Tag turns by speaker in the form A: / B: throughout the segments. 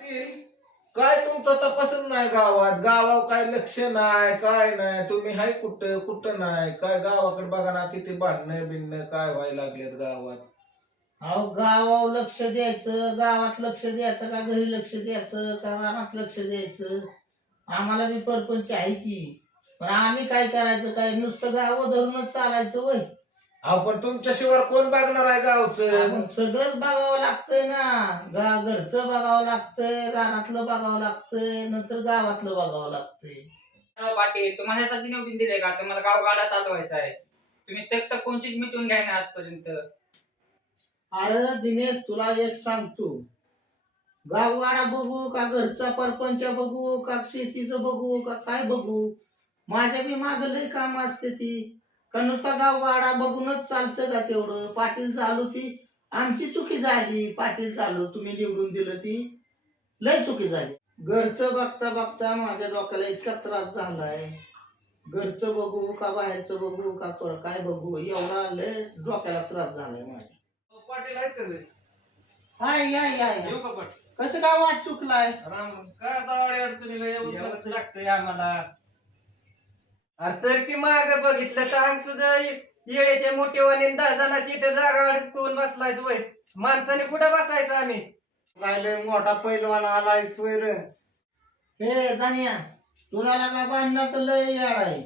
A: पाटील, काय तुमचं तपासच नाही गावात. गावावर काय लक्ष नाही, काय नाही. तुम्ही हाय कुठं कुठं नाही. काय गावाकडे बघा ना, किती भांडणं बिणणं काय व्हायला लागलेत गावात.
B: अहो गावावर लक्ष द्यायचं, गावात लक्ष द्यायचं का घरी लक्ष द्यायचं का रानात लक्ष द्यायचं. आम्हाला बी परपंच आहे की, पण आम्ही काय करायचं, काय नुसतं गाव धरूनच चालायचं वय.
A: अहो पण तुमच्याशिवाय कोण बघणार आहे गावचं.
B: आपण सगळंच बघावं लागतंय ना. घरचं बघावं लागतंय, रानातलं बघावं लागतंय, नंतर गावातलं बघावं लागतंय.
C: पाटील, तुम्हाला यासाठी निवडून दिले का? तुम्हाला गावगाडा चालवायचा आहे. तुम्ही तक कोणचीच मिटून घ्या ना आजपर्यंत.
B: अरे दिनेश, तुला एक सांगतो, गावगाडा बघू का घरचा परपंच बघू का शेतीचं बघू का काय बघू, माझ्या बी माग लय काम असते ती. का नुसता गावगाडा बघूनच चालतं का तेवढं? पाटील चालू ती आमची चुकी झाली. पाटील चालू तुम्ही निवडून दिलं ती लय चुकी झाली. घरचं बघता बघता माझ्या डोक्याला इतका त्रास झालाय. घरचं बघू का बाहेरचं बघू का काय बघू, एवढा लय डोक्याला त्रास झालाय माझ्या.
A: पाटील आहेत का घरी?
B: हाय या या या.
A: येऊ का पाटील?
B: कसं काय वाट चुकलाय?
A: राम काय दावडे अडचणीला
C: यावंच लागतंय आम्हाला. अरे सर की माग बघितलं तर अंग तुझं येळेचे मोठेवाने 10 जणांची इथे जागा अडकून बसलाय वय. माणसाने कुठं बसायचं आम्ही?
B: काय लय मोठा पैलवान आलाय स्वैर. हे दानिया, तुला का भांडणाचं लय याड आहे.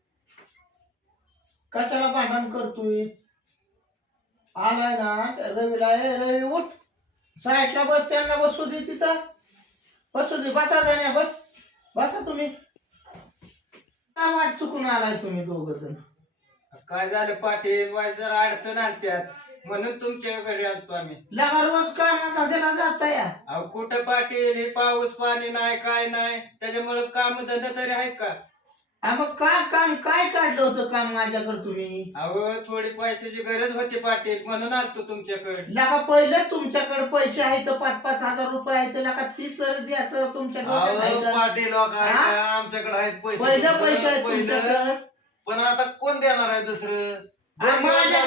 B: कशाला भांडण करतोय? आलाय ना त्या रवीला, ए रवी उठ, साईडला बस, त्यांना बसू दे तिथं. बसू दे, बसा जाण्या, बस बसा तुम्ही. काय वाट चुकून आलाय तुम्ही दोघ जण?
C: काय झालं पाटील, वाईट जरा अडचण आलत्यात म्हणून तुमच्या घरी आलतो आम्ही.
B: लगा रोज कामात त्याला जाता या.
C: अहो कुठं पाटील, हे पाऊस पाणी नाही काय नाही, त्याच्यामुळे काम धंदा तरी आहेत का?
B: हा मग काम काय काढलं होतं काम माझ्याकडे तुम्ही?
C: अहो थोडी पैशाची गरज होती पाटील, म्हणून आलतो तुमच्याकडे.
B: लगा पहिलं तुमच्याकडे पैसे आहेत 5,000-5,000 रुपये आहेत, लगा 30 जरी द्यायचं तुमच्या डोक्यात आहे का?
A: पाटील आमच्याकडे आहेत पैसे.
B: पहिलं पैसे आहेत तुमच्याकडे.
A: पण आता कोण देणार आहे दुसरं?
B: माझ्या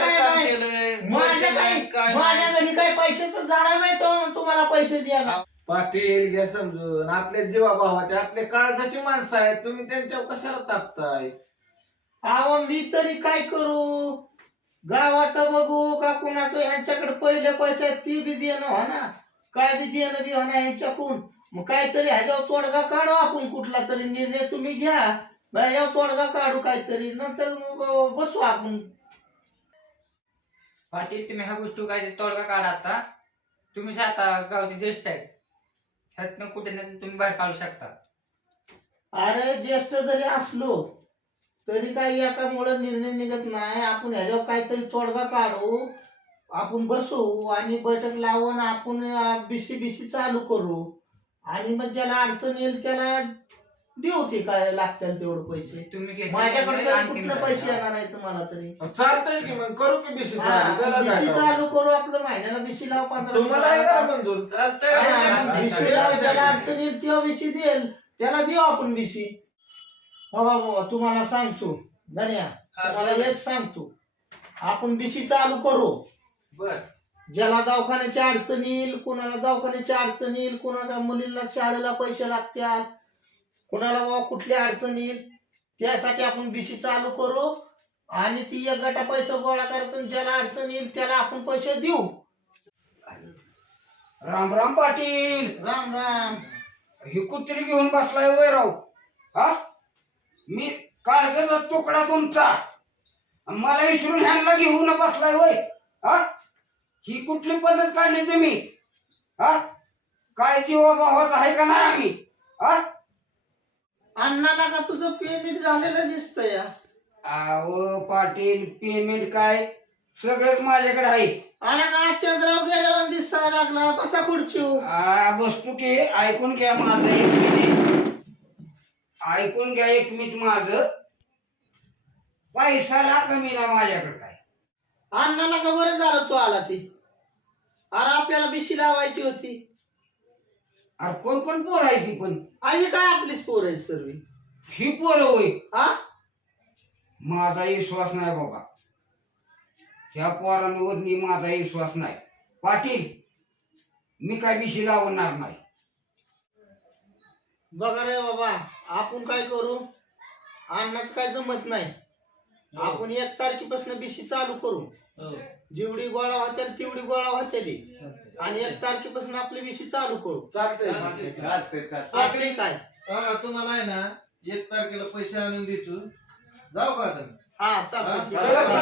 B: घरी काय पैशाचं झाड नाही तुम्हाला पैसे द्यायला.
A: पाटील घ्या समजून, आपले जीवा भावाचे आपले काळजाची माणसं आहेत. तुम्ही त्यांच्यावर कशाला तापताय?
B: अहो मी तरी काय करू? गावाचं बघू का कुणाचं? ह्यांच्याकडे पहिले पैसे आहेत ती बी देणं हो ना, काय बी देणं बी होणार ह्यांच्याकडून. मग काहीतरी ह्याच्यावर तोडगा काढू आपण, कुठला तरी निर्णय तुम्ही घ्या. ह्याच्यावर तोडगा काढू काहीतरी, नंतर मग बसू आपण.
C: पाटील तुम्ही ह्या गोष्टी काय तोडगा काढा आता. तुम्ही आता गावचे ज्येष्ठ आहेत, ह्यातनं कुठे ना तुम्ही बाहेर काढू शकता.
B: अरे ज्येष्ठ जरी असलो तरी काही एकामुळे निर्णय निघत नाही. आपण ह्याच्यावर काहीतरी तोडगा काढू, आपण बसू आणि बैठक लावून आपण बिशी चालू करू आणि मग ज्याला अडचण येईल त्याला देऊ ते काय लागतील तेवढे पैसे.
C: तुम्ही
B: माझ्याकडे तरी कुठले पैसे येणार आहे तुम्हाला तरी?
A: चालतंय की मग करू की बिशी
B: बिशी चालू करू, आपलं महिन्याला बिशी लाव 15.
A: तुम्हाला आहे का मंजूर?
B: बिशी लाव, ज्याला अडचण येईल तेव्हा बिशी देईल, त्याला देऊ आपण बिशी. हो बाबा तुम्हाला सांगतो धन्या, तुम्हाला एक सांगतो, आपण बिशी चालू करू.
A: बर,
B: ज्याला दवाखान्याची अडचण येईल, कोणाला दवाखान्याची अडचण येईल, कोणाच्या मुलीला शाळेला पैसे लागतात, कोणाला बाबा कुठली अडचण येईल, त्यासाठी आपण बिशी चालू करू आणि ती एक गटा पैसे गोळा करतो. ज्याला अडचण येईल त्याला आपण पैसे देऊ.
D: राम राम पाटील.
B: राम राम.
D: ही कुत्री घेऊन बसलाय वय राव? हा, मी काळजाचा तुकडा तुमचा, मला विसरून ह्यांना घेऊन बसलाय वय? हा, ही कुठली पद्धत काढली तुम्ही? हा, काय जीवा भावात आहे का नाही आम्ही? हा,
B: अण्णाला का तुझं पेमेंट झालेलं दिसतंय?
D: अहो पाटील, पेमेंट काय सगळंच माझ्याकडे आहे.
B: अरे का चंद्राव गेल्यावर दिसायला लागला, कसा खुर्ची?
D: बसतो की, ऐकून घ्या माझं एक मिनिट, ऐकून घ्या एक मिनिट माझं. पैसाला कमी ना माझ्याकडे काय.
B: अण्णाला का बरं झालं तू आला ती? अरे आपल्याला बिशी लावायची होती.
D: अरे कोण कोण पोर आहे ती? पण
B: आई काय आपलीच पोर आहे सर्व.
D: ही पोरं होय?
B: हा,
D: माझा विश्वास नाही बाबा, ह्या पोरांवर माझा विश्वास नाही. पाटील, मी काय बिशी लावणार नाही.
B: बघा रे बाबा, आपण काय करू, अन्नाच काय जमत नाही. आपण 1 तारखेपासून बीसी चालू करू. जेवढी गोळा होतील तेवढी गोळा होतील आणि 1 तारखेपासून आपली बीसी चालू करू.
A: चालतंय.
B: आपली काय
E: तुम्हाला आहे ना 1 तारखेला पैसे आणून देतो. जाऊ का आता?
B: हा चालतंय.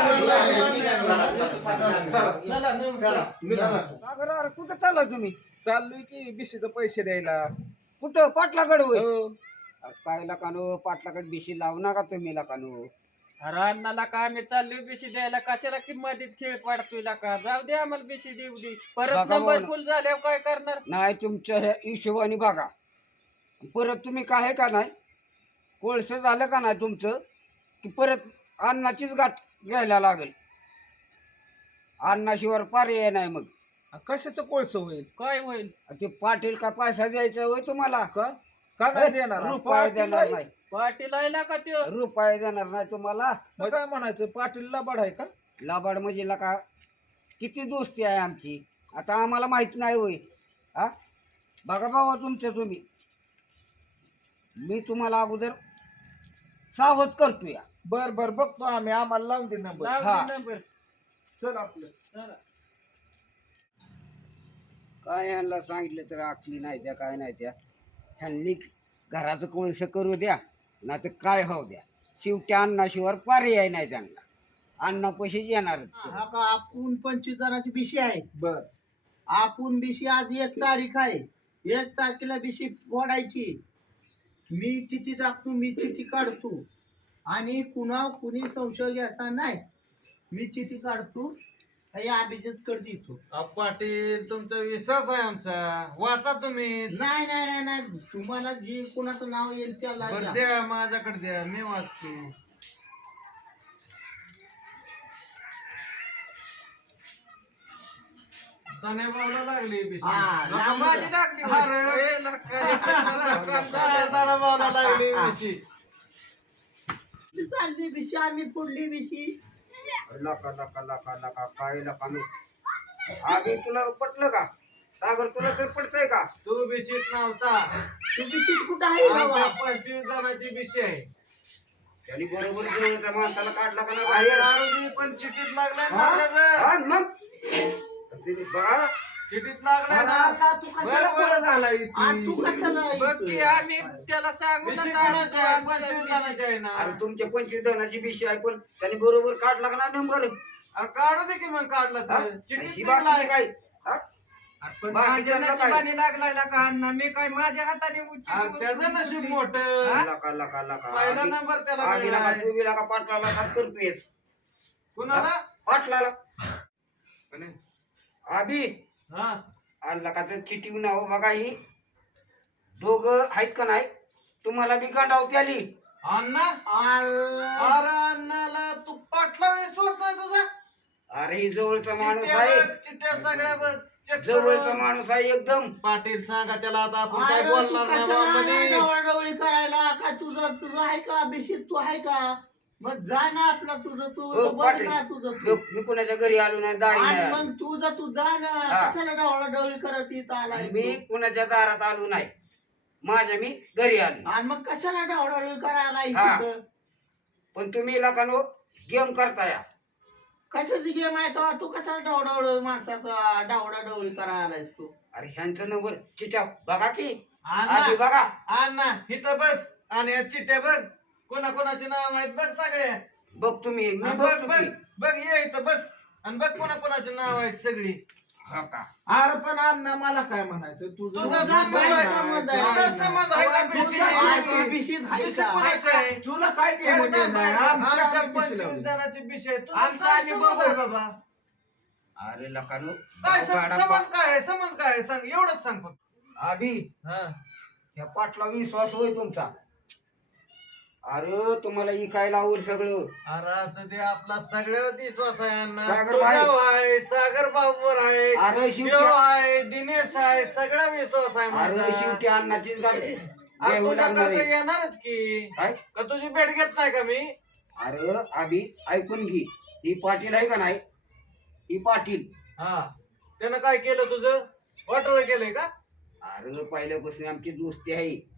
D: सागर अरे कुठं चालला तुम्ही?
A: चाललोय की बीसीचे पैसे द्यायला.
D: कुठं पाटलाकडे होय? अरे काय लकानो पाटलाकडे बिशी लावू नका तुम्ही लकानो.
C: अरे अण्णाला का आम्ही चाललोय बेशी द्यायला, कशाला किंमतीत खेळ पाडतोय का? जाऊ दे आम्हाला बेशी देऊ दे. परत
D: बघा
C: नंबर
D: भाऊ.
C: फुल झाल्यावर काय करणार?
D: नाही तुमच्या ह्या हिशोबाने बघा. परत तुम्ही काय आहे का नाही कोळसं झालं का नाही तुमचं की परत अन्नाचीच गाठ घ्यायला लागेल. अन्नाशिवाय पर्याय नाही. मग
A: कशाचं कोळसं होईल?
C: काय होईल?
D: ते पाटील का पैसा द्यायचा होय तुम्हाला?
A: का नाही देणार?
D: रुपये देणार नाही.
C: पाटील आहे ना का त्यो?
D: रुपये देणार नाही तुम्हाला.
A: मग काय म्हणायचं, पाटीलला बढाय का?
D: लाबाड म्हणजे का किती दोस्ती आहे आमची. आता आम्हाला माहित नाही होय. हा बघा बाबा तुमचं तुम्ही. मी तुम्हाला अगोदर सावध करतोय.
A: बर बघतो आम्ही, आम्हाला लावून दे नंबर.
C: लाव
D: हा.
C: दे नंबर.
A: चल आपलं.
C: चला.
D: काय ह्यांना सांगितलं तर आखली नाही त्या काय नाही त्या. ह्यांनी घराचं कोळसं करू द्या ना तर काय होऊ द्या. शेवटी अन्नाशिवाय पर्याय नाही त्यांना. अन्न पैसे येणार.
B: हा का आपण 25 जणांची बीसी आहे.
A: बर
B: आपण बीसी आज 1 तारीख आहे. 1 तारखेला बीसी फोडायची. मी चिठ्ठी टाकतो, मी चिठ्ठी काढतो आणि कुणी संशय घ्यायचा नाही. मी चिठ्ठी काढतो हे अभिजित कर देतो.
E: पाटील तुमचा विश्वास आहे आमचा, वाचा तुम्ही.
B: नाही नाही नाही नाही, तुम्हाला जी कोणाचं नाव येईल त्याला
E: बरं
B: द्या.
E: द्या, माझ्याकडे द्या, मी वाचतो. ताने भाऊला लागली बिशी.
B: हा,
E: नका
B: लागली
E: माझी
B: का?
E: लागली. अरे, ताने भाऊला लागली बिशी.
B: चालली बीसी, आम्ही फोडली बीसी.
D: लका लका लका लका काय लका मी. आधी तुला पटलं का? सागर तुला तर पटतंय का?
E: तू बिशीत नव्हता.
B: तू बीसी कुठं आहे बाबा?
E: आमच्या 25 जणांची बिशी आहे.
D: त्यांनी बरोबर जवळच्या माणसाला काढला का नाही
E: आहे
D: बाहेर?
E: राणूजी पण चिठीत लागलाय ना
D: हा?
E: त्याचं.
D: हा, मग तुम्ही बघा.
E: चिठीत लागलाय ना.
B: आता तू कशाला
E: बरं,
B: बोलत
A: आला
B: आणि तू कशाला
C: बघ की
B: इथं?
C: आम्ही त्याला सांगू
E: बिशी
C: नका.
E: कोणाची आहे? 25 जणांची आहे ना.
D: अरे तुमच्या 25 जणांची बिशी आहे पण त्यांनी बरोबर काढला का नाही नंबर?
E: अरे काढू दे की मग काढला
D: हा?
E: तर. चिठीत
D: ही
E: लागलाय.
D: बाकी काय? हा?
C: पण
D: बाकी
C: माझ्या
D: त्यांना काय?
C: नशिबाने लागलाय ना का अण्णा? मी काय माझ्या हाताने
E: अरे त्याचं नशीब मोठं.
D: लका लका लका.
E: पहिला
D: आधी-
E: नंबर त्याला
D: आधी लका
E: मिळालाय.
D: तू बी लका पाटलाला का करतोय?
E: कुणाला?
D: पाटलाला. आधी
E: हा.
D: आला का तर चिठी नाव बघा. ही दोघं आहेत का नाही तुम्हाला बी गांडावती आली.
E: अण्णा
B: अरे
E: अरे अण्णाला तू पाटला विश्वास नाही तुझा.
D: अरे ही जवळचा माणूस
E: चिठ्ठ्या
D: आहे.
E: बघ, चिठ्ठ्या सगळ्या बघ. check
D: जवळचा
E: करून.
D: माणूस आहे एकदम.
E: पाटील सांगा त्याला आता आपण काय
B: अरे तू
E: बोलणार नाही
B: कशाला
E: बाबांनी.
B: आला डवळडवळी करायला? का तुझं तुझं आहे का बीसी? तू आहे का? मग जा ना आपला तुझं तू
D: हो,
B: बघ
D: पाटील.
B: ना तुझं तू.
D: मी कुणाच्या घरी आलो नाही दारी नाही
B: आणि
D: आलो.
B: मग तुझं तू जा ना.
D: हा.
B: कशाला डवळडवळी करत इथं आलाय
D: मी
B: तू?
D: कुणाच्या दारात आलो नाही. माझ्या मी घरी आलो.
B: आणि मग कशाला डवळडवळी करायला
D: हा.
B: इथं?
D: पण तुम्ही लोकांनो गेम करताय.
B: कशाची गेम आहे तेव्हा? तू कशाला डवडवळ माणसाचा डावडाडवळी करायला आलायस तू?
D: अरे ह्यांचा नंबर चिठ्ठ्या बघा की. आधी
E: अण्णा
D: बघा.
E: अण्णा इथं बस आणि या चिठ्ठ्या बघ. कोणाकोणाची नाव आहेत बघ सगळ्या.
D: बघ तुम्ही मी
E: आणि
D: बघतो
E: बघ
D: की.
E: बघ ये इथं बस आणि बघ कोणाकोणाची नाव आहेत सगळी.
D: हो का?
A: अरे पण अण्णा मला काय म्हणायचं,
E: तुझा
B: तुझा
E: संबंध
B: काय
E: आहे.
B: संबंध आहे?
E: तुझा संबंध आहे का
B: तुझा
E: बिशीशी?
B: आहे का बीसीत आहे
E: बिशी
B: का?
E: कोणाची आहे?
A: तुला काय घेणं
E: एकदम
A: देणं नाही? आमच्या
E: आमच्या
A: आम्ही बिशी
E: 25
A: लावली.
E: जणांची बिशी आहे. तुझा
C: आमचा
E: काय
C: आणि
E: संबंध आहे
C: बघू.
E: बाबा?
D: अरे लोकांनो
E: काय
D: गाडा
E: संबंध काय आहे? संबंध काय आहे? सांग एवढंच सांग फक्त.
D: आधी
E: हा.
D: ह्या पाटला विश्वास होय तुमचा. अरे तुम्हाला इकायला आवड सगळं.
E: अरे असं ते आपला सगळ्यावरती विश्वास आहे अण्णा.
D: सागर भाई.
E: तुझ्यावर आहे, सागर बाबूवर आहे,
D: अरे
E: शिव
D: शेवटी
E: आहे, दिनेश आहे, सगळा विश्वास आहे
D: अरे
E: माझा.
D: शेवटी अन्नाचीच गाडी
E: अरे
D: घ्यावी लागणार
E: तुझ्याकडे
D: आहे.
E: तर येणारच की.
D: काय?
E: का तुझी भेट घेत नाही का मी?
D: अरे आधी ऐकून घे. ही पाटील आहे का नाही? ही पाटील.
E: हा. त्यानं काय केलं तुझं? वाटोळ केलंय का?
D: अरे पहिल्यापासून आमची दोस्ती आहे.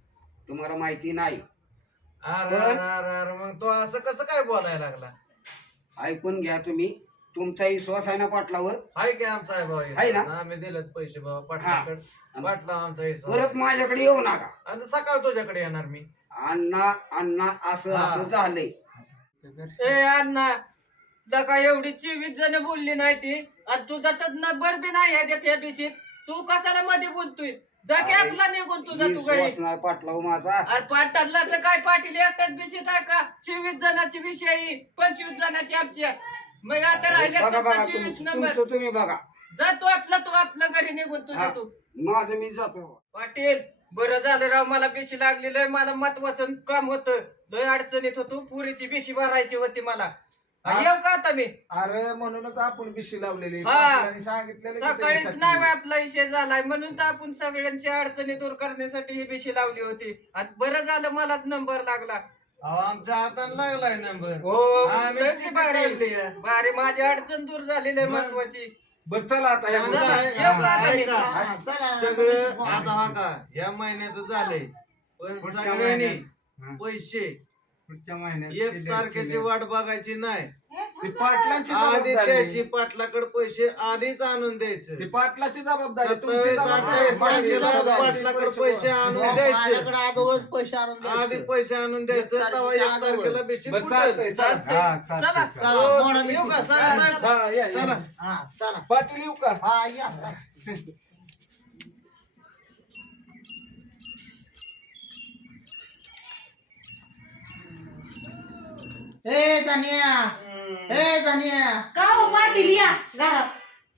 D: तुम्हाला माहिती नाही.
E: अरे अरे अरे अरे, मग तो असं कसं काय बोलायला लागला?
D: ऐकून घ्या तुम्ही. तुमचा विश्वास आहे ना पाटलावर?
E: हाय की आमचा आहे
D: आहे ना?
E: बाबा, आम्ही दिलेत पैसे बाबा पाटलाकडे. पाटला आमचा विश्वास.
D: परत माझ्याकडे येऊ नका.
E: आणि सकाळ तुझ्याकडे येणार मी.
D: अण्णा अण्णा असं
E: हा.
D: असं झालंय.
C: ए अण्णा का एवढी 24 जण बोलली नाही ती आणि तुझा तर नंबर बी नाही ह्याच्यात या दिवशी. तू कशाला मध्ये बोलतोय? जा की
D: अरे,
C: आपला निघून तुझा तू घरी.
D: विश्वास नाही पाटलावर माझा.
C: अरे पाटालाच काय पाटील एकटाच बिशीत आहे का? 24 जणांची विषय आहे, 25 जणांची आमच्या. मग आता राहिले
D: बघा बघा
C: 24
D: तुमचं
C: नंबर.
D: तुम्ही बघा.
C: जा तू आपलं घरी निघून तुझा
D: हा.
C: तू.
D: माझं मी जातो.
C: पाटील बरं झालं राव, मला बेशी लागलेलं आहे. मला महत्वाचं काम होतं. लय अडचणीत होतो. पुरीची बेशी भरायची होती मला.
A: हा.
C: येऊ का आता मी?
A: अरे म्हणूनच आपण बिशी लावलेली.
C: हा.
A: पाटलांनी सांगितलेलं की
C: सकाळीच
A: त्याच्यासाठी.
C: नाही बा आपला विषय झालाय म्हणून तर आपण सगळ्यांची अडचणी दूर करण्यासाठी ही बेशी लावली होती. आणि बरं झालं मलाच नंबर लागला.
E: अहो आमच्या हाताला लागलाय नंबर.
C: हो
E: आम्ही
C: लय
E: चिठ्ठी
C: भारी
E: काढली आहे.
C: भारी, माझी अडचण दूर झालेली आहे
E: मग.
C: महत्वाची.
A: बरं चला आता ह्या
E: आमचं
C: चला,
E: आहे-
C: येऊ का आता मी?
E: ऐका.
B: हा, चला.
E: सगळं आता हा का या महिन्याचं झालंय, पण
A: पुढच्या
E: सगळ्यांनी
A: महिन्यात.
E: पैसे
A: पुढच्या महिन्यात
E: 1
A: केले-
E: तारखेची
A: केले.
E: वाट बघायची नाही.
A: ती पाटलांची
E: आधी
A: जबाबदारी.
E: द्यायची, पाटलाकडे पैसे आधीच आणून द्यायचं.
A: ती पाटलाची जबाबदारी.
E: 27 28 तारखेला पाटलाकडे पैसे आणून द्यायचे.
B: माझ्याकडे अगोदरच पैसे आणून द्यायचे.
E: आधी पैसे आणून द्यायचं, तेव्हा 1 तारखेला बेशी
A: बरं,
E: फुटेल.
A: चालतंय,
C: चालतंय.
A: हा, चालतंय,
C: चला.
A: चालतंय.
B: चला, मोडा
E: येऊ
B: meeting.
E: का? सांगा, सांगा.
A: हा, या, या.
E: चला.
B: हा, चला.
A: पाटील येऊ का?
B: हा, या. ए धनिया, ए धनिया.
F: का हो पाटील या घरात.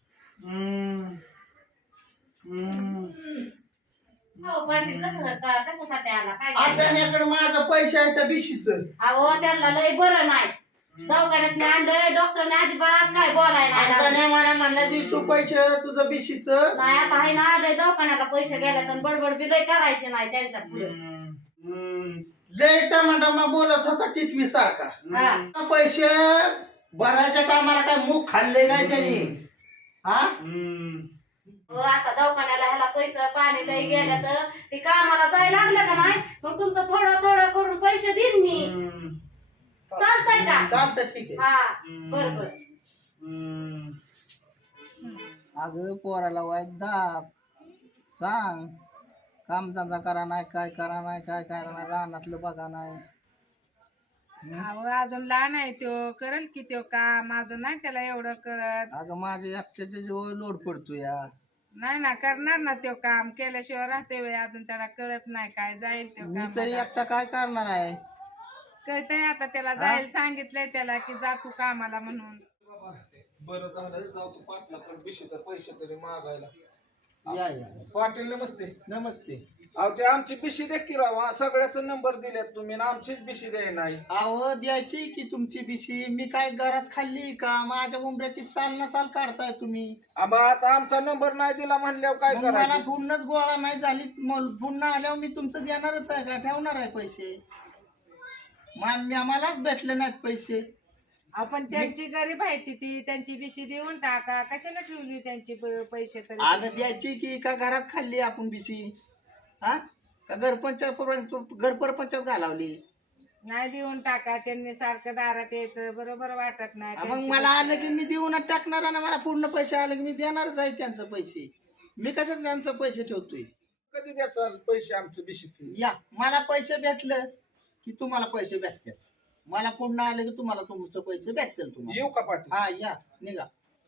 F: हो पाटील कशासाठी आला काय
B: आता
F: काय?
B: धनियाकडे माझं पैसे आहे त्या बिशीच.
F: अहो त्यांना लय बरं नाही. दवाखान्यात आणलंय डॉक्टरने अजिबात काय बोलायला नाही लावलं.
B: धनिया मला म्हणलं की तू पैसे तुझं बिशीच.
F: नाही आता आहे ना आलंय दवाखान्याला पैसे गेले तर बडबड बी लय करायचे नाही त्यांच्या पुढे.
B: लय टमाटमा बोलत होता टिटवी सारखा.
F: हा.
B: पैसे भरायच्या टायमाला काय मुख खाल्ले काय त्यांनी? हा
F: हो, आता दवाखान्याला ह्याला पैसे पाणी लय गेलं तर ते कामाला जायला लागलं का नाही मग तुमचं थोडं थोडं करून पैसे देईन मी. चालतंय का?
B: चालतं ठीक आहे.
F: हा बरोबर.
B: अगं पोराला वाईट दाब सांग. कामधंदा करा नाही, काय करा नाही, काय करा नाही, रानातलं बघा नाही.
G: अहो अजून लहान आहे तो, करेल की तो काम, अजून नाही त्याला एवढं कळत.
B: अगं माझ्या एकट्याच्या जीवावर लोड पडतो या.
G: नाही ना करणार ना तो काम, केल्याशिवाय राहते वेळ, अजून त्याला कळत नाही काय जाईल तो
B: मी
G: काम.
B: तरी एकटा काय करणार आहे?
G: कळतंय आता त्याला, जाईल सांगितलंय त्याला की जा तू कामाला म्हणून.
A: बरं झालं जाऊ तू पाटलाकडे बिशीचा पैसे तरी मागायला.
B: या या.
A: पाटील नमस्ते.
B: नमस्ते.
A: अहो ते आमची बिशी दे की राव. सगळ्याचा नंबर दिलेत तुम्ही आणि आमचीच बिशी द्याय नाही.
B: अहो द्यायची की तुमची बिशी. मी काय घरात खाल्ली का? माझ्या उंबऱ्याची साल ना साल काढताय तुम्ही.
A: मग आता आमचा नंबर नाही दिला म्हणल्यावर काय
B: मग मला
A: करायचं?
B: पूर्णच गोळा नाही झाली. पुन्हा आल्यावर मी तुमचं देणारच आहे का? ठेवणार आहे पैसे? मलाच भेटले नाहीत पैसे.
G: आपण त्यांची गरीब आहे ती, त्यांची बिशी देऊन टाका. कशाला ठेवली त्यांची पैसे तरी?
B: अगं द्यायची की का घरात खाल्ली आपण बिशी? हा का घरपरपंचायत घालावली?
G: नाही देऊन टाका. त्यांनी सारखं दारात यायचं बरोबर वाटत नाही.
B: मग
G: त्यांची
B: मला
G: बिशी
B: आलं की मी देऊनच टाकणार आणि मला पूर्ण पैसे आले की मी देणारच आहे त्यांचं पैसे. मी कशात त्यांचं पैसे ठेवतोय?
A: कधी द्याचा पैसे आमचे बिशीचे?
B: या मला पैसे भेटलं की तुम्हाला पैसे भेटतील. मला पुन्हा आले की तुम्हाला तुमचं पैसे भेटतील. तुम्हाला
A: येऊ का पाटील?
B: हा या निघा.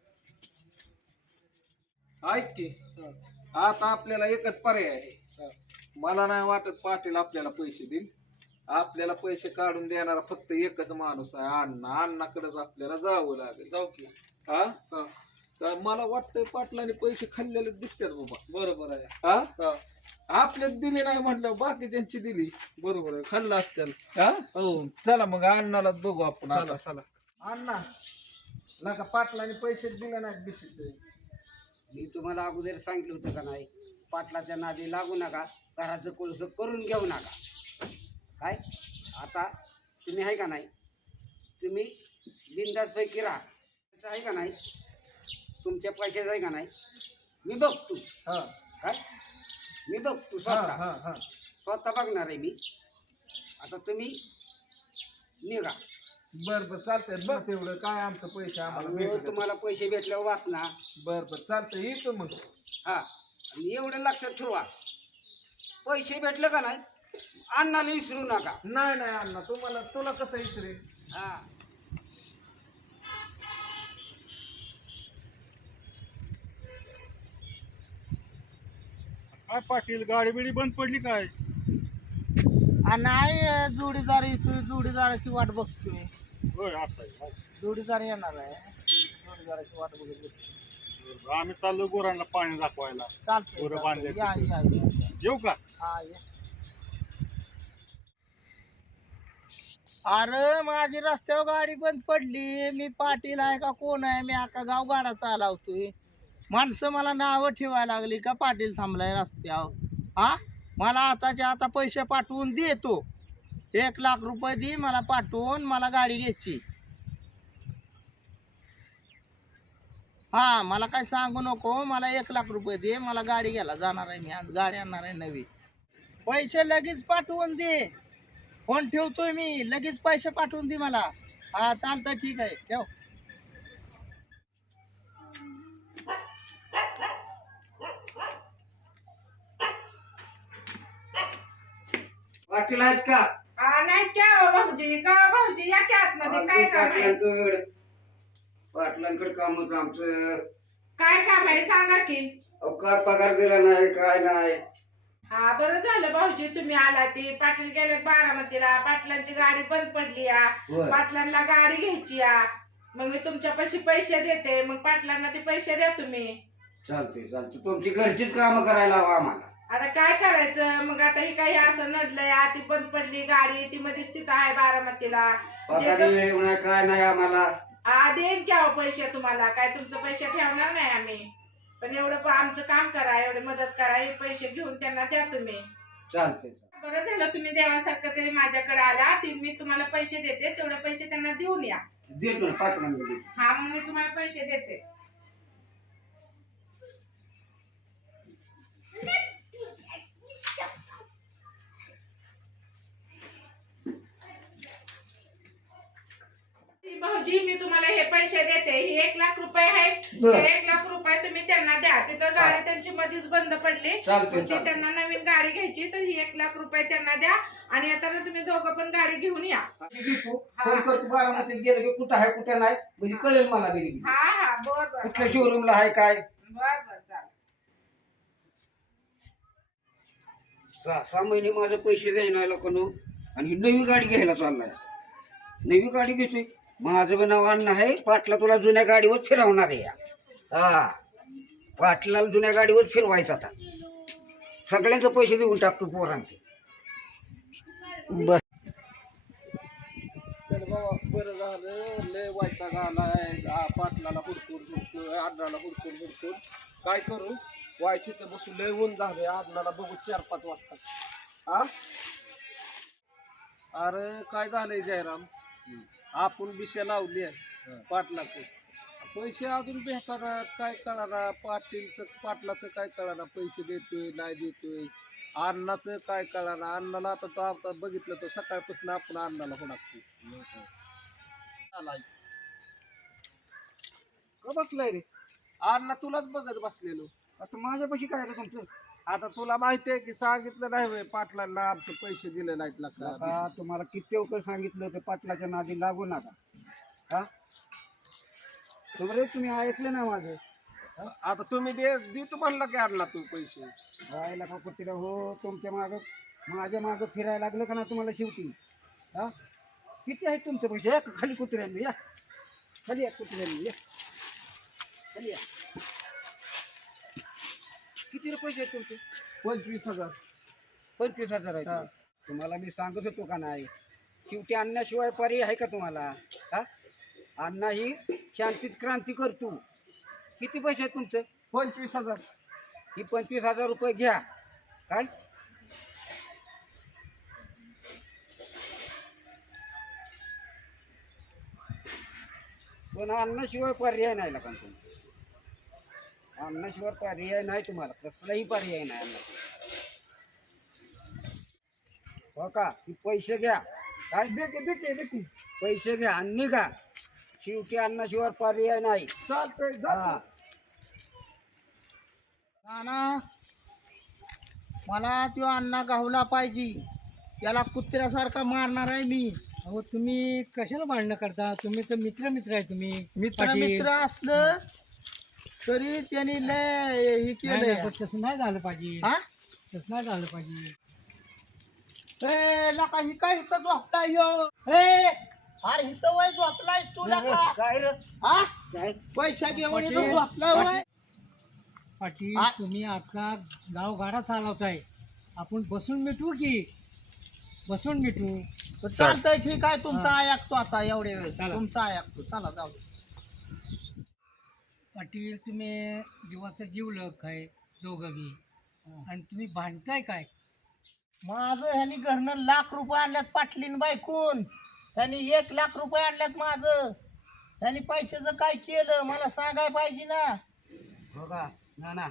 A: ऐक की आता आपल्याला एकच पर्याय आहे. मला नाही वाटत पाटील आपल्याला पैसे देईल. आपल्याला पैसे काढून देणारा फक्त एकच माणूस आहे, अण्णा. अण्णाकडेच आपल्याला जावं लागेल.
E: जाऊ की.
A: हा तर मला वाटतंय पाटलाने पैसे खाल्लेले दिसतात बाबा.
E: बरोबर आहे.
A: हा आपल्यात दिली नाही म्हटलं बाकीच्यांची दिली.
E: बरोबर आहे, खाल्लं असतील.
A: हा
E: हो
A: चला मग अण्णाला बघू आपण आता.
E: चला चला.
A: अण्णा नका पाटलाने पैसे दिले नाहीत बिशीचे.
D: मी तुम्हाला अगोदर सांगितलं होतं का नाही? पाटलाच्या नादी लागू नका, घराचं कोळसं करून घेऊ नका. काय आता तुम्ही आहे का नाही? तुम्ही बिंदासपैकी राहा. त्याचं आहे का नाही? तुमच्या पैशाचं आहे का नाही? मी बघतो.
A: हा
D: काय मी बघतो
A: हा
D: स्वतः.
A: हा हा
D: स्वतः बघणार आहे मी. आता तुम्ही निघा.
A: बर बर चालतंय बघ तेवढं काय आमचं पैसे आम्हाला
D: अहो,
A: भेटू
D: तुम्हाला पैसे भेटल्यावर वाचणार.
A: बर बर चालतंय येतो मग.
D: हा आणि एवढं लक्षात ठेवा, पैसे भेटले का नाही अण्णाला विसरू नका.
A: नाही नाही अण्णा तुला कसं विसरेल.
D: हा
E: काय पाटील गाडी बिडी बंद पडली काय?
B: नाही जोडीदार येतोय, जोडीदाराची वाट बघतोय.
E: होय असं आहे.
B: जोडीदार येणार आहे, जोडीदाराची वाट बघत बसतोय.
E: आम्ही चाललो गुरांना पाणी दाखवायला.
B: चालतंय,
E: बरं,
B: चालतंय.
E: बांधले
B: या
E: तिथे.
B: या या, या.
E: जेऊ का?
B: हा या. अरे माझी रस्त्यावर गाडी बंद पडली. मी पाटील आहे का कोण आहे? मी अख्खा गाव गाडा चालवतोय. माणसं मला नावं ठेवायला लागली का पाटील थांबलाय रस्त्यावर. हा मला आताच्या आता पैसे पाठवून देतो. 1 लाख रुपये दे मला पाठवून, मला गाडी घ्यायची. हा मला काय सांगू नको, मला 1 लाख रुपये दे, मला गाडी घ्यायला जाणार आहे. मी आज गाडी आणणार आहे नवी. पैसे लगेच पाठवून दे. फोन ठेवतोय मी, लगेच पैसे पाठवून दे मला. हा चालतं, ठीक आहे, ठेव.
D: पाटील आहेत का?
G: नाही क्या हो भाऊजी, का हो भाऊजी, या की आतमध्ये. काय काम आहे?
D: पाटलांकडे काम होतं आमचं.
G: काय काम आहे सांगा की.
D: अहो, काय पगार दिला नाही काय नाही.
G: हा बरं झालं भाऊजी तुम्ही आला. ती पाटील गेले बारामतीला, पाटलांची गाडी बंद पडली या.
D: होय.
G: पाटलांना गाडी घ्यायची या. मग मी तुमच्यापाशी पैसे देते, मग पाटलांना ते पैसे द्या तुम्ही.
D: चालते तुमची घरचीच कामं करायला हवं आम्हाला.
G: आता काय करायचं मग. आता ही काही असं नडलंय, ती बंद पडली गाडी, ती मध्येच तिथं आहे बारामतीला.
D: पगार वेळ नाही काय नाही आम्हाला.
G: देईन क्या हो पैसे तुम्हाला, काय तुमचं पैसे ठेवणार नाही आम्ही. पण एवढं आमचं काम करा, एवढी मदत करा, हे पैसे घेऊन त्यांना द्या तुम्ही.
D: चालते.
G: बरं झालं तुम्ही देवासारखं तरी माझ्याकडे आला. मी तुम्हाला पैसे देते, तेवढे पैसे त्यांना देऊन या.
D: देतो ना पाटलांमध्ये.
G: हा मग मी तुम्हाला पैसे देते. भाऊजी मी तुम्हाला हे पैसे देते. हे 1 लाख रुपये आहेत.
D: बरं.
G: हे 1 लाख रुपये तुम्ही त्यांना द्या. तिथं गाडी त्यांची मध्येच बंद पडली.
D: चालतंय,
G: मग ती
D: चालतंय.
G: त्यांना नवीन गाडी घ्यायची, तर ही 1 लाख रुपये त्यांना द्या. आणि आता ना तुम्ही दोघं पण गाडी घेऊन या.
D: फोन करतो बाळामध्ये गेलं की कुठं आहे कुठं नाही म्हणजे कळेल मला बी.
G: हा हा बर बर
D: कुठल्या शोरूमला आहे काय.
G: बर बर चालेल.
D: 6 महिने माझे पैसे द्यायला लोकांनो आणि ही नवी गाडी घ्यायला चाललाय. नवी गाडी घेतोय. माझं बी नाव अण्णा आहे. पाटला तुला जुन्या गाडीवर फिरवणार आहे. हा पाटलाला जुन्या गाडीवर फिरवायचं. आता सगळ्यांचे पैसे देऊन टाकतो पोरांचे. बस
A: चल बाबा बरं झालं. लय वैताग आलाय. पाटलाला हुडकून अण्णाला हुडकून काय करू. व्हायची तर बसू लय ऊन झालंय. अण्णाला बघू 4-5 वाजता. हा अरे काय झालंय जयराम, आपण बिशा लावली आहे पाटलाचं. पैसे अजून भेटणार काय कळणार. पाटलाचं काय कळणार. पैसे देतोय नाही देतोय. अण्णाचं काय कळणार. अण्णाला आता बघितलं तर सकाळपासून आपण अण्णाला हुडकतो. का बसलाय रे अण्णा. तुलाच बघत बसलेलो.
D: असं माझ्यापाशी काय रे तुमचं.
A: आता तुला माहिती आहे की सांगितलं नाही होय पाटलांना आमचे पैसे दिले नाहीत
D: आता
A: का.
D: तुम्हाला किती वेळ सांगितलं होतं पाटलाच्या नादी लागू नका. हा तुम्ही ऐकलं ना माझं.
A: आता तुम्ही देतो म्हणला की अण्णा तू पैसे.
D: राहायला का कुठे हो. तुमच्या माझ्या मागं फिरायला लागलं का ना तुम्हाला शेवटी. हा किती आहेत तुमचे पैसे. या खाली कुत्र्यांनी या. खाली या कुत्र्यांनी या. खाली या. किती पैसे आहेत तुमचे.
A: 25,000.
D: 25,000 आहेत. तुम्हाला मी सांगत होतो का नाही. शेवटी आणण्याशिवाय पर्याय आहे का तुम्हाला. हा अण्णा ही शांतीत क्रांती करतो. किती पैसे आहेत तुमचे.
A: 25,000.
D: ही 25,000 रुपये घ्या. काय पण अन्नाशिवाय पर्याय नाही का तुम्ही. अन्नाशिवाय पर्याय नाही तुम्हाला. कसलाही पर्याय नाही अन्नाशिवाय. हो का ती पैसे घ्या काय पैसे घ्या आणि निघा शेवटी अन्नाशिवाय पर्याय नाही
A: चालतंय
D: हा.
B: नाना मला तो अण्णा गावला पाहिजे, त्याला कुत्र्यासारखा मारणार आहे मी.
H: अहो तुम्ही कशाला भांडणं करता? तुम्ही तर मित्र आहे तुम्ही.
B: मित्र
H: पाटील.
B: मित्र असलं तरी त्यांनी लय हे
H: नाही,
B: केलंय.
H: नाही, पण तसं नाही झालं पाहिजे.
B: हा
H: तसं नाही झालं पाहिजे.
B: ए लका ही काय इथं झोपताय ह्यो? ए अरे इथं वय झोपलाय तू लका?
D: काय रे
B: हा
D: काय
B: पैसा घेऊन
H: पाटील,
B: इथं झोपलाय वय?
H: पाटील
B: आ-
H: तुम्ही आपला गावगाडा चालवताय, आपण बसून मिटवू की बसून मिटवू.
B: चालतंय ठीक आहे, तुमचा ऐकतो आता एवढे वेळ
H: चला.
B: तुमचा ऐकतो. चला जाऊ दे.
H: पाटील तुम्ही जीवाचा जीव लग आहे दोघं बी, आणि तुम्ही भांडताय काय?
B: माझं ह्यानी घरनं ₹1,00,000 आणल्यात पाटलीन बायकून. त्यांनी ₹1,00,000 आणल्यात माझं. त्यांनी पैशाचं काय केलं मला सांगाय पाहिजे ना.
D: हो का ना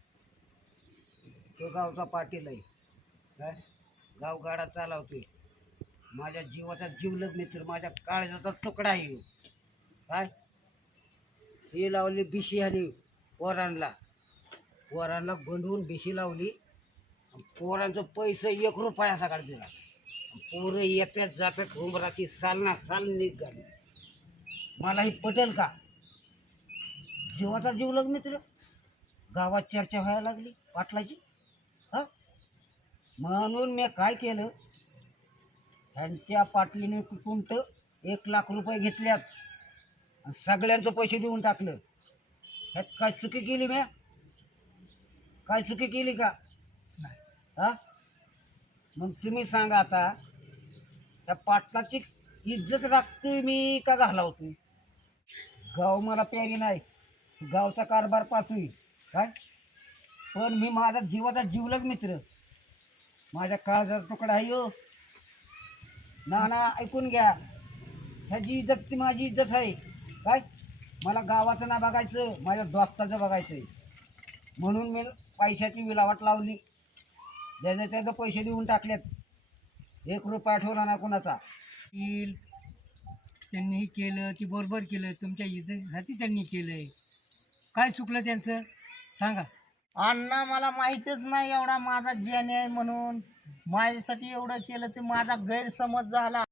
D: तो गावचा पाटील आहे काय गावगाडा चालवतोय माझ्या जीवाचा जीवलग मित्र माझ्या काळजाचा तुकडा आहे ह्यो. काय ही लावली बिशी आणि पोरांना बंधवून बिशी लावली पोरांचं पैसे ₹1 सकाळ दिला पोरं येतात जातात उमराची साल निघाली मला ही पटेल का जीवाचा जीवलग मित्र गावात चर्चा व्हायला लागली पाटलाची हा म्हणून मी काय केलं ह्यांच्या पाटलीने कुठून तर ₹1,00,000 घेतल्यात आणि सगळ्यांचं पैसे देऊन टाकलं ह्यात काय चुकी केली मी काय चुकी केली का हा मग तुम्ही सांगा आता त्या पाटलाची इज्जत राखतोय मी का घालावतोय गाव मला प्यारी नाही गावचा कारभार पाहतोय काय पण मी माझा जीवाचा जीवलग मित्र माझ्या काळजाचा तुकडा आहे हो नाना ऐकून घ्या ह्याची इज्जत ती माझी इज्जत आहे काय मला गावाचं ना बघायचं माझ्या दोस्ताचं बघायचं आहे म्हणून मी पैशाची विल्हेवाट लावली ज्याचे त्याचं पैसे देऊन टाकलेत ₹1 ठेवला ना कोणाचा
H: पाटील त्यांनी केलं ती बरोबर केलं, तुमच्या इज्जतीसाठी त्यांनी केलंय. काय चुकलं त्यांचं सांगा.
B: अण्णा मला माहितीच नाही एवढा माझा ज्ञानी आहे म्हणून. माझ्यासाठी एवढं केलं ते माझा गैरसमज झाला.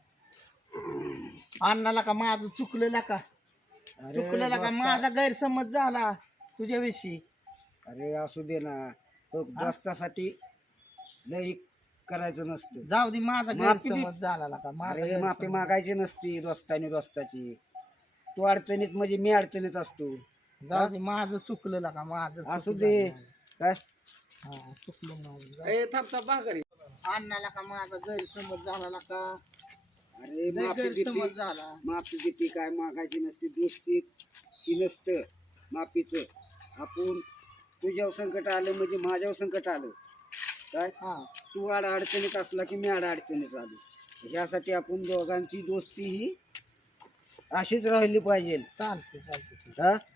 B: अण्णाला का माझं चुकलेला का चुकलेला का माझा गैरसमज झाला तुझ्याविषयी.
D: अरे असू दे ना तो दोस्तासाठी लई करायचं नसतं
B: जाऊ दे माझा
D: माफी
B: गैरसमज झाला का माझा
D: अरे माफी
B: गैरसमज.
D: मागायची नसती दोस्ताची तू अडचणीत म्हणजे मी अडचणीत असतो
B: जाऊ दे माझं चुकलेला का माझं
D: असू
B: चुकलं
D: दे
B: माझं.
D: काय
B: हा चुकलं माझं.
A: ए थांब भागरी
B: अण्णाला का माझा गैरसमज झाला का
D: अरे
B: लय
D: माफी
B: गैरसमज
D: देती
B: झाला.
D: माफी देती काय मागायची नसती दोस्ती ती नसतं माफीचं आपण तुझ्यावर संकट आलं म्हणजे माझ्यावर संकट आलं काय
B: हा
D: तू अडचणीत असला की मी अडचणीत आलो ह्यासाठी आपण दोघांची दोस्ती ही अशीच राहिली पाहिजे
B: चालते
D: हा